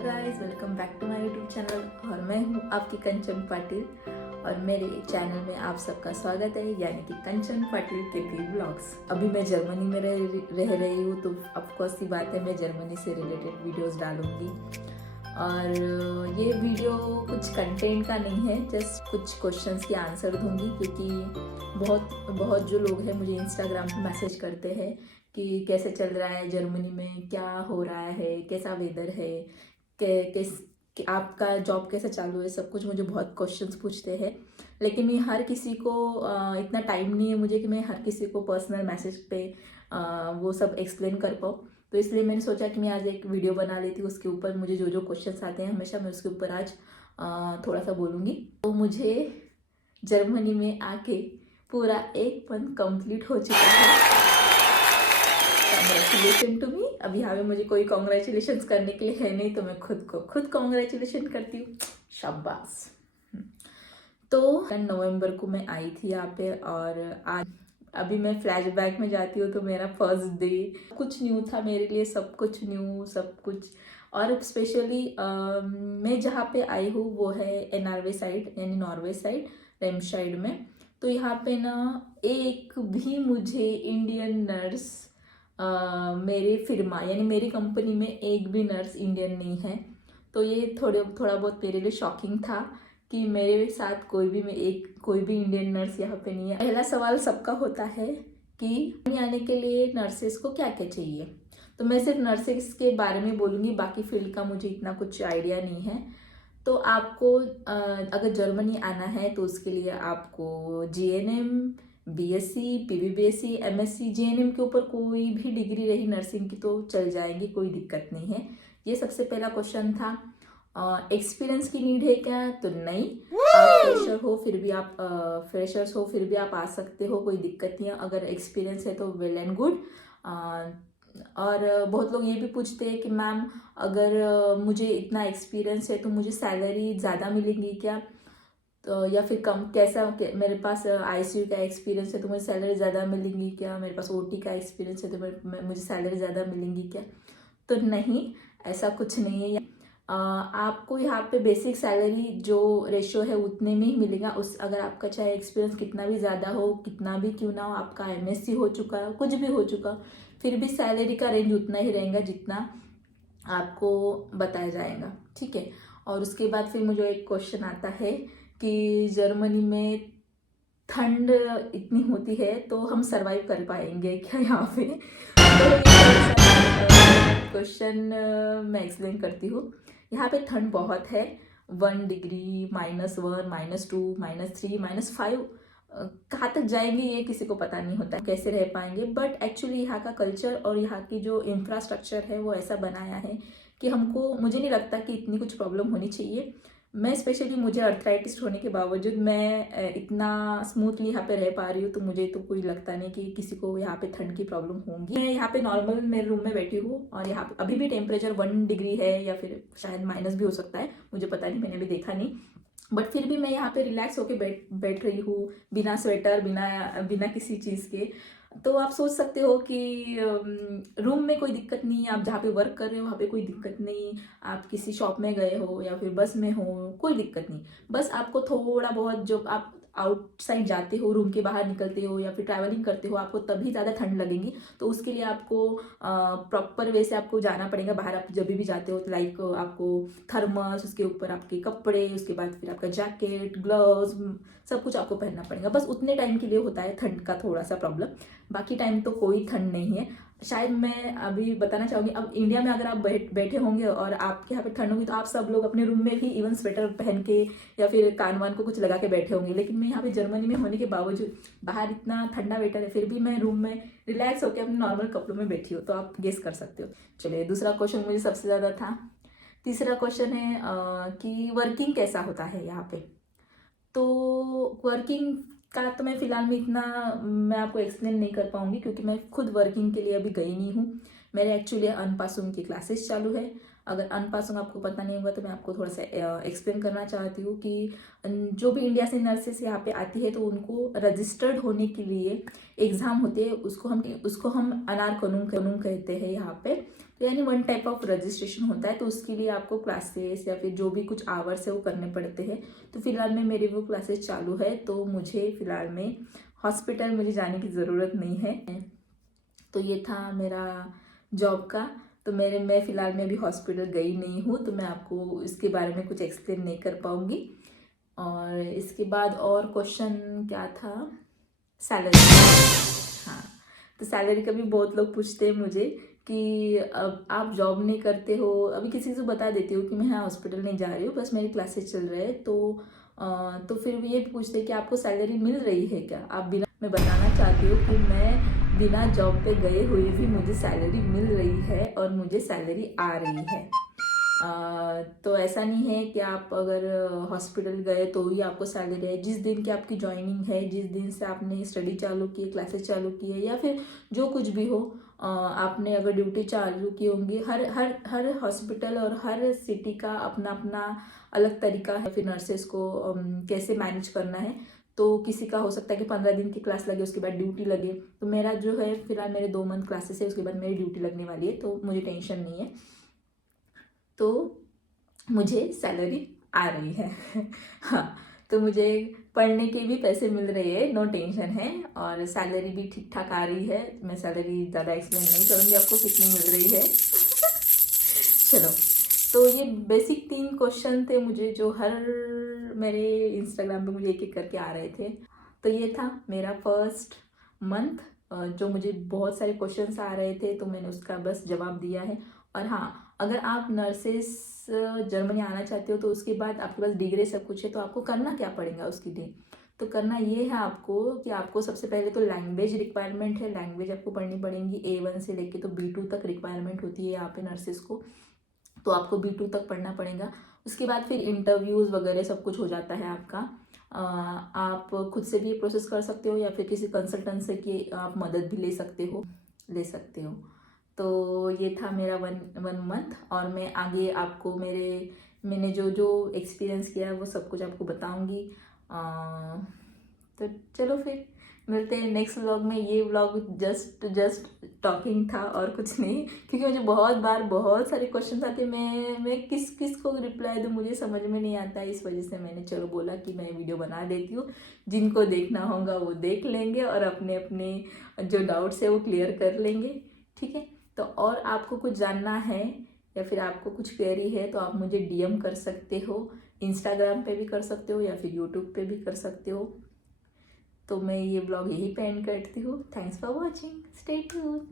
Guys, welcome back to my YouTube channel और मैं हूँ आपकी कंचन पाटिल और मेरे चैनल में आप सबका स्वागत है, यानी कि कंचन पाटिल के पी ब्लॉग्स। अभी मैं जर्मनी में रह रही हूँ, तो ऑफकोर्स की बात है मैं जर्मनी से रिलेटेड वीडियोस डालूंगी। और ये वीडियो कुछ कंटेंट का नहीं है, जस्ट कुछ क्वेश्चंस के आंसर दूंगी, क्योंकि बहुत जो लोग हैं मुझे इंस्टाग्राम पे मैसेज करते हैं कि कैसे चल रहा है जर्मनी में, क्या हो रहा है, कैसा वेदर है, कि आपका जॉब कैसा चालू है, सब कुछ मुझे बहुत क्वेश्चंस पूछते हैं। लेकिन मैं हर किसी को इतना टाइम नहीं है मुझे कि मैं हर किसी को पर्सनल मैसेज पे वो सब एक्सप्लेन कर पाऊँ। तो इसलिए मैंने सोचा कि मैं आज एक वीडियो बना लेती हूँ, उसके ऊपर मुझे जो जो क्वेश्चंस आते हैं हमेशा मैं उसके ऊपर आज थोड़ा सा बोलूँगी। तो मुझे जर्मनी में आके पूरा 1 मंथ कंप्लीट हो चुका है। Congratulation to me. अब यहाँ पे मुझे कोई कॉन्ग्रेचुलेशन करने के लिए है नहीं, तो मैं खुद को खुद कॉन्ग्रेचुलेशन करती हूँ, शाबाश। तो 9 नवंबर को मैं आई थी यहाँ पे, और आज अभी मैं फ्लैशबैक में जाती हूँ तो मेरा फर्स्ट डे कुछ न्यू था मेरे लिए, सब कुछ न्यू, सब कुछ। और स्पेशली मैं जहाँ पे आई हूँ वो है NRW साइड, यानी नॉर्वे साइड, रेमशाइड में। तो यहाँ पे ना एक भी मुझे इंडियन नर्स मेरे फिर्मा यानी मेरी कंपनी में एक भी नर्स इंडियन नहीं है। तो ये थोड़ा बहुत मेरे लिए शॉकिंग था कि मेरे साथ कोई भी इंडियन नर्स यहाँ पे नहीं है। पहला सवाल सबका होता है कि आने के लिए नर्सेस को क्या क्या चाहिए। तो मैं सिर्फ नर्सेस के बारे में बोलूँगी, बाकी फील्ड का मुझे इतना कुछ आइडिया नहीं है। तो आपको अगर जर्मनी आना है तो उसके लिए आपको GNM, BSc, PBBSc, MSc, GNM के ऊपर कोई भी डिग्री रही नर्सिंग की तो चल जाएगी, कोई दिक्कत नहीं है। ये सबसे पहला क्वेश्चन था। एक्सपीरियंस की नीड है क्या? तो नहीं, आप फ्रेशर्स हो फिर भी आप आ सकते हो, कोई दिक्कत नहीं है। अगर एक्सपीरियंस है तो वेल एंड गुड। और बहुत लोग ये भी पूछते हैं कि मैम अगर मुझे इतना एक्सपीरियंस है तो मुझे सैलरी ज़्यादा मिलेगी क्या, तो या फिर कम, कैसा मेरे पास ICU का एक्सपीरियंस है तो मुझे सैलरी ज़्यादा मिलेंगी क्या, मेरे पास OT का एक्सपीरियंस है तो मुझे सैलरी ज़्यादा मिलेंगी क्या? तो नहीं, ऐसा कुछ नहीं है। आपको यहाँ पे बेसिक सैलरी जो रेशियो है उतने में ही मिलेगा। अगर आपका चाहे एक्सपीरियंस कितना भी ज़्यादा हो, कितना भी क्यों ना हो, आपका MSc हो चुका है, कुछ भी हो चुका, फिर भी सैलरी का रेंज उतना ही रहेगा जितना आपको बताया जाएगा, ठीक है। और उसके बाद फिर मुझे एक क्वेश्चन आता है कि जर्मनी में ठंड इतनी होती है तो हम सरवाइव कर पाएंगे क्या यहाँ पे? क्वेश्चन मैं एक्सप्लेन करती हूँ। यहाँ पे ठंड बहुत है, 1 डिग्री, -1, -2, -3, -5 कहाँ तक जाएंगे ये किसी को पता नहीं होता, कैसे रह पाएंगे। बट एक्चुअली यहाँ का कल्चर और यहाँ की जो इंफ्रास्ट्रक्चर है वो ऐसा बनाया है कि मुझे नहीं लगता कि इतनी कुछ प्रॉब्लम होनी चाहिए। मैं स्पेशली, मुझे अर्थराइटिस होने के बावजूद मैं इतना स्मूथली यहाँ पे रह पा रही हूँ, तो मुझे तो कोई लगता नहीं कि किसी को यहाँ पे ठंड की प्रॉब्लम होगी। मैं यहाँ पे नॉर्मल मेरे रूम में बैठी हूँ और यहाँ पे अभी भी टेम्परेचर 1 डिग्री है, या फिर शायद माइनस भी हो सकता है, मुझे पता नहीं, मैंने अभी देखा नहीं। बट फिर भी मैं यहाँ पे रिलैक्स होके बैठ रही हूँ, बिना स्वेटर, बिना किसी चीज़ के। तो आप सोच सकते हो कि रूम में कोई दिक्कत नहीं, आप जहाँ पे वर्क कर रहे हो वहाँ पे कोई दिक्कत नहीं, आप किसी शॉप में गए हो या फिर बस में हो, कोई दिक्कत नहीं। बस आपको थोड़ा बहुत, जब आप आउटसाइड जाते हो, रूम के बाहर निकलते हो या फिर ट्रैवलिंग करते हो, आपको तभी ज़्यादा ठंड लगेगी। तो उसके लिए आपको प्रॉपर वे से आपको जाना पड़ेगा बाहर। आप जब भी जाते हो तो लाइक आपको थर्मस, उसके ऊपर आपके कपड़े, उसके बाद फिर आपका जैकेट, ग्लव्स, सब कुछ आपको पहनना पड़ेगा। बस उतने टाइम के लिए होता है ठंड का थोड़ा सा प्रॉब्लम, बाकी टाइम तो कोई ठंड नहीं है। शायद मैं अभी बताना चाहूँगी, अब इंडिया में अगर आप बैठे होंगे और आपके यहाँ पे ठंड होगी तो आप सब लोग अपने रूम में भी इवन स्वेटर पहन के या फिर कान वान को कुछ लगा के बैठे होंगे। लेकिन मैं यहाँ पे जर्मनी में होने के बावजूद, बाहर इतना ठंडा वेटर है, फिर भी मैं रूम में रिलैक्स होकर अपने नॉर्मल कपड़ों में बैठी हूँ। तो आप गेस कर सकते हो। चलिए, दूसरा क्वेश्चन मुझे सबसे ज़्यादा था। तीसरा क्वेश्चन है कि वर्किंग कैसा होता है यहाँ पे। तो वर्किंग का तो मैं फिलहाल में इतना मैं आपको एक्सप्लेन नहीं कर पाऊंगी, क्योंकि मैं खुद वर्किंग के लिए अभी गई नहीं हूँ। मेरे एक्चुअली अनपासुंग की क्लासेस चालू है। अगर अनपासुंग आपको पता नहीं होगा तो मैं आपको थोड़ा सा एक्सप्लेन करना चाहती हूँ कि जो भी इंडिया से नर्सेस यहाँ पे आती है तो उनको रजिस्टर्ड होने के लिए एग्ज़ाम होते हैं, उसको हम अनार कानून कहते हैं यहाँ पे। तो यानी वन टाइप ऑफ रजिस्ट्रेशन होता है, तो उसके लिए आपको क्लासेस या फिर जो भी कुछ आवर्स है वो करने पड़ते हैं। तो फिलहाल में मेरी वो क्लासेस चालू है, तो मुझे फिलहाल में हॉस्पिटल मुझे जाने की ज़रूरत नहीं है। तो ये था मेरा जॉब का। तो मैं फ़िलहाल में अभी हॉस्पिटल गई नहीं हूँ, तो मैं आपको इसके बारे में कुछ एक्सप्लेन नहीं कर पाऊँगी। और इसके बाद और क्वेश्चन क्या था, सैलरी। हाँ, तो सैलरी का भी बहुत लोग पूछते हैं मुझे कि अब आप जॉब नहीं करते हो। अभी किसी से बता देती हूँ कि मैं हाँ हॉस्पिटल नहीं जा रही हूँ, बस मेरी क्लासेस चल रहे हैं। तो फिर भी ये पूछते हैं कि आपको सैलरी मिल रही है क्या। आप बिना, मैं बताना चाहती हूँ कि मैं बिना जॉब पे गए हुए भी मुझे सैलरी मिल रही है और मुझे सैलरी आ रही है। तो ऐसा नहीं है कि आप अगर हॉस्पिटल गए तो ही आपको सैलरी है। जिस दिन की आपकी ज्वाइनिंग है, जिस दिन से आपने स्टडी चालू की है, क्लासेस चालू की है, या फिर जो कुछ भी हो, आपने अगर ड्यूटी चालू की होंगी, हर हर हर हॉस्पिटल और हर सिटी का अपना अपना अलग तरीका है फिर नर्सेस को कैसे मैनेज करना है। तो किसी का हो सकता है कि 15 दिन की क्लास लगे, उसके बाद ड्यूटी लगे। तो मेरा जो है फिलहाल मेरे 2 मंथ क्लासेस है, उसके बाद मेरी ड्यूटी लगने वाली है, तो मुझे टेंशन नहीं है। तो मुझे सैलरी आ रही है। हाँ, तो मुझे पढ़ने के भी पैसे मिल रहे हैं, नो टेंशन है, और सैलरी भी ठीक ठाक आ रही है। मैं सैलरी ज़्यादा एक्सप्लेन नहीं करूँगी आपको कितनी मिल रही है। चलो, तो ये बेसिक 3 क्वेश्चन थे मुझे, जो हर मेरे इंस्टाग्राम पे मुझे एक एक करके आ रहे थे। तो ये था मेरा फर्स्ट मंथ, जो मुझे बहुत सारे क्वेश्चंस आ रहे थे, तो मैंने उसका बस जवाब दिया है। और हाँ, अगर आप नर्सेस जर्मनी आना चाहते हो तो उसके बाद आपके पास डिग्री सब कुछ है, तो आपको करना क्या पड़ेगा उसके लिए। तो करना ये है आपको कि आपको सबसे पहले तो लैंग्वेज रिक्वायरमेंट है, लैंग्वेज आपको पढ़नी पड़ेगी। A1 से लेके तो B2 तक रिक्वायरमेंट होती है यहाँ पे नर्सेस को, तो आपको B2 तक पढ़ना पड़ेगा। उसके बाद फिर इंटरव्यूज़ वगैरह सब कुछ हो जाता है आपका। आप खुद से भी ये प्रोसेस कर सकते हो, या फिर किसी कंसल्टेंट से की आप मदद भी ले सकते हो। तो ये था मेरा वन मंथ, और मैं आगे आपको मैंने जो जो एक्सपीरियंस किया है वो सब कुछ आपको बताऊंगी। तो चलो फिर मिलते हैं नेक्स्ट व्लॉग में। ये व्लॉग जस्ट टॉकिंग था और कुछ नहीं, क्योंकि मुझे बहुत सारे क्वेश्चन आते हैं। मैं किस किस को रिप्लाई दूँ मुझे समझ में नहीं आता है। इस वजह से मैंने चलो बोला कि मैं वीडियो बना देती हूँ, जिनको देखना होगा वो देख लेंगे और अपने अपने जो डाउट्स है वो क्लियर कर लेंगे। ठीक है, तो और आपको कुछ जानना है या फिर आपको कुछ क्वेरी है तो आप मुझे DM कर सकते हो, इंस्टाग्राम पे भी कर सकते हो या फिर यूट्यूब पे भी कर सकते हो। तो मैं ये ब्लॉग यहीं पे एंड करती हूँ। Thanks for watching, stay tuned.